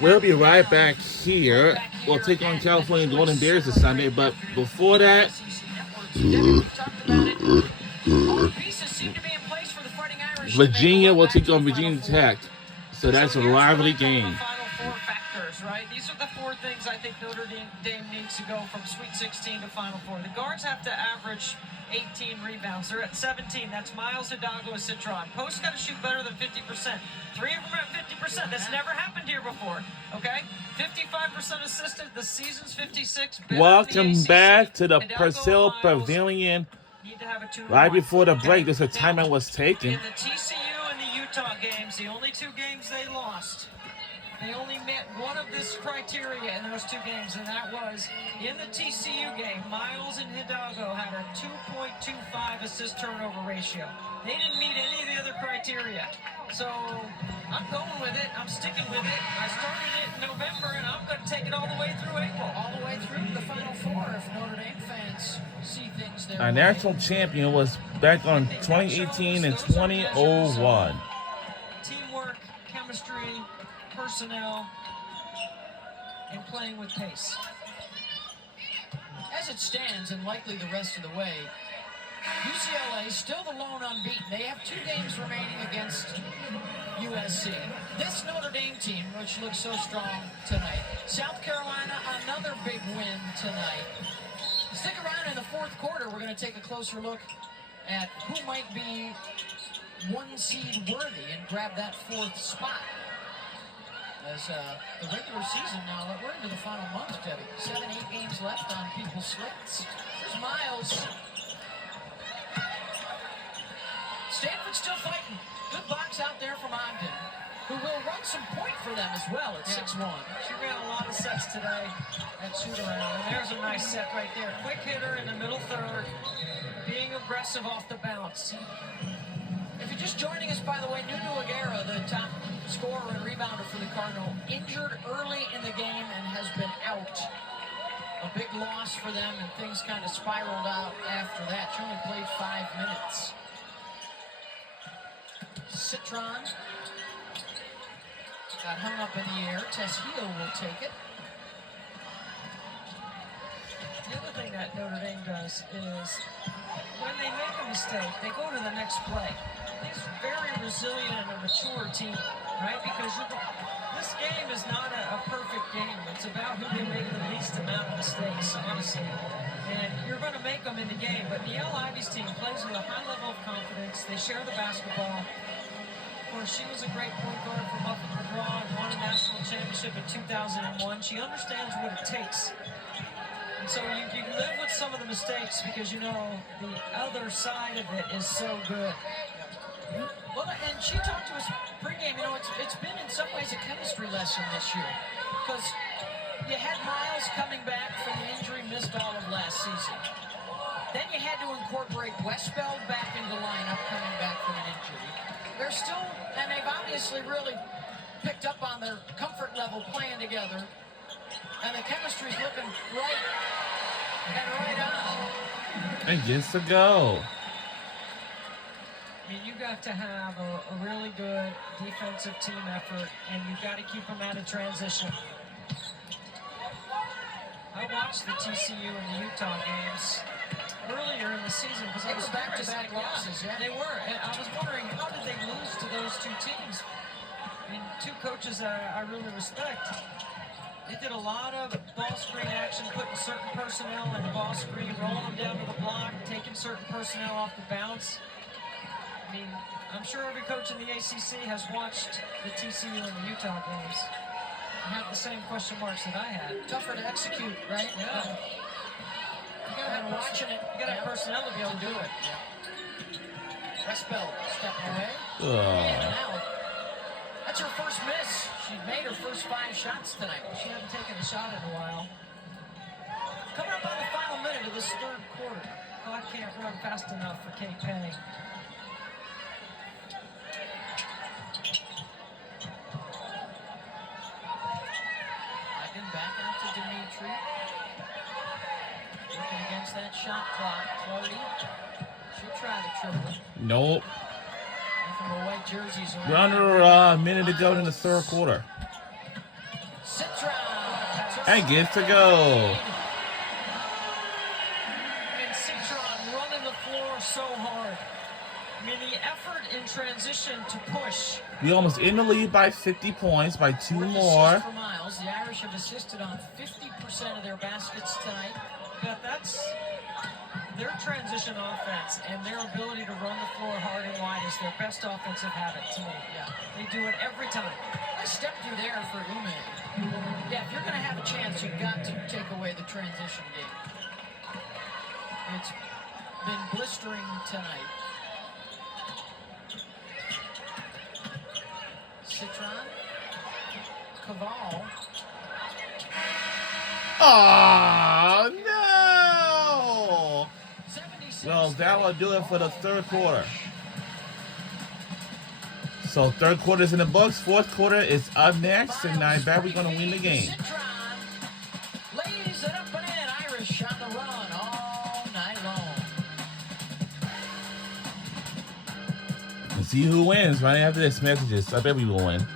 We'll be right back here. We'll take on California Golden Bears this Sunday, but before that, Virginia will take on Virginia Tech. So that's a rivalry game. Four factors, right? These are the four things I think Notre Dame needs to go from Sweet 16 to Final Four. The guards have to average 18 rebounds. They're at 17. That's Miles Hidalgo and Citron. Post got to shoot better than 50%. Three of them at 50%. That's never happened here before. Okay? 55% assisted. The season's 56. Welcome back to the Purcell Pavilion. Right before the break, this timeout was taken. In the TCU and the Utah games, the only two games they lost, they only met one of this criteria in those two games, and that was in the TCU game, Miles and Hidalgo had a 2.25 assist-turnover ratio. They didn't meet any of the other criteria. So I'm going with it. I'm sticking with it. I started it in November, and I'm going to take it all the way through April. All the way through the Final Four if Notre Dame fans see things their way. Our national champion was back on 2018 and 2001. Teamwork, chemistry, personnel, and playing with pace. As it stands, and likely the rest of the way, UCLA still the lone unbeaten. They have 2 games remaining against USC. This Notre Dame team, which looks so strong tonight. South Carolina, another big win tonight. Stick around in the fourth quarter. We're going to take a closer look at who might be 1 seed worthy and grab that 4th spot. As the regular season now, we're into the final month, Debbie. 7, 8 games left on people's slates. There's Miles. Stanford's still fighting. Good box out there from Ogden, who will run some point for them as well at 6'1". She ran a lot of sets today at shoot-around, and there's a nice set right there. Quick hitter in the middle third, being aggressive off the bounce. If you're just joining us, by the way, Nuno Aguirre, the top scorer and rebounder for the Cardinal, injured early in the game and has been out. A big loss for them, and things kind of spiraled out after that. She only played 5 minutes. Citron got hung up in the air. Tessio will take it. The other thing that Notre Dame does is when they make a mistake, they go to the next play. It's very resilient and a mature team, right? Because this game is not a perfect game. It's about who can make the least amount of mistakes, honestly. And you're going to make them in the game. But Niele Ivey's team plays with a high level of confidence. They share the basketball. Of course, she was a great point guard for Muffet McGraw and won a national championship in 2001. She understands what it takes. And so you live with some of the mistakes because you know the other side of it is so good. Well, and she talked to us pregame. You know, it's been in some ways a chemistry lesson this year because you had Miles coming back from the injury, missed all of last season. Then you had to incorporate Westbeld back into the lineup coming back from an injury. They're still, and they've obviously really picked up on their comfort level playing together. And the chemistry's looking right and right on. And gets to go. I mean, you got to have a really good defensive team effort, and you've got to keep them out of transition. I watched the TCU and the Utah games earlier in the season because I was back-to-back losses. Yeah, they were. And I was wondering, how did they lose to those two teams? I mean, 2 coaches I really respect. They did a lot of ball screen action, putting certain personnel in the ball screen, rolling them down to the block, taking certain personnel off the bounce. I mean, I'm sure every coach in the ACC has watched the TCU and the Utah games and had the same question marks that I had. Tougher to execute, right? Yeah. You gotta have watching it. You gotta have personnel to be able to do it. Westbeld stepping away. And out. That's her first miss. She made her first 5 shots tonight. She hadn't taken a shot in a while. Coming up on the final minute of this third quarter. God can't run fast enough for Kate Penny. Back out to Dimitri. Working against that shot clock. Clody. She'll try the triple. Nope. Nothing but white jerseys. We're under a minute to go in the third quarter. and gets to go. And Citron running the floor so hard. I mean, the effort in transition to push. We almost in the lead by 50 points, by 2 more. For Miles. The Irish have assisted on 50% of their baskets tonight. But that's their transition offense and their ability to run the floor hard and wide is their best offensive habit to me. Yeah, they do it every time. I stepped you there for Ume. Yeah, if you're going to have a chance, you've got to take away the transition game. It's been blistering tonight. Citron. Caval. Oh, no! 76. Well, that will do it for the third quarter. So third quarter is in the books. Fourth quarter is up next, and I bet we're going to win the game. Citron lays it up and in. Irish on the run all night long. Let's see who wins right after this messages. I bet we will win.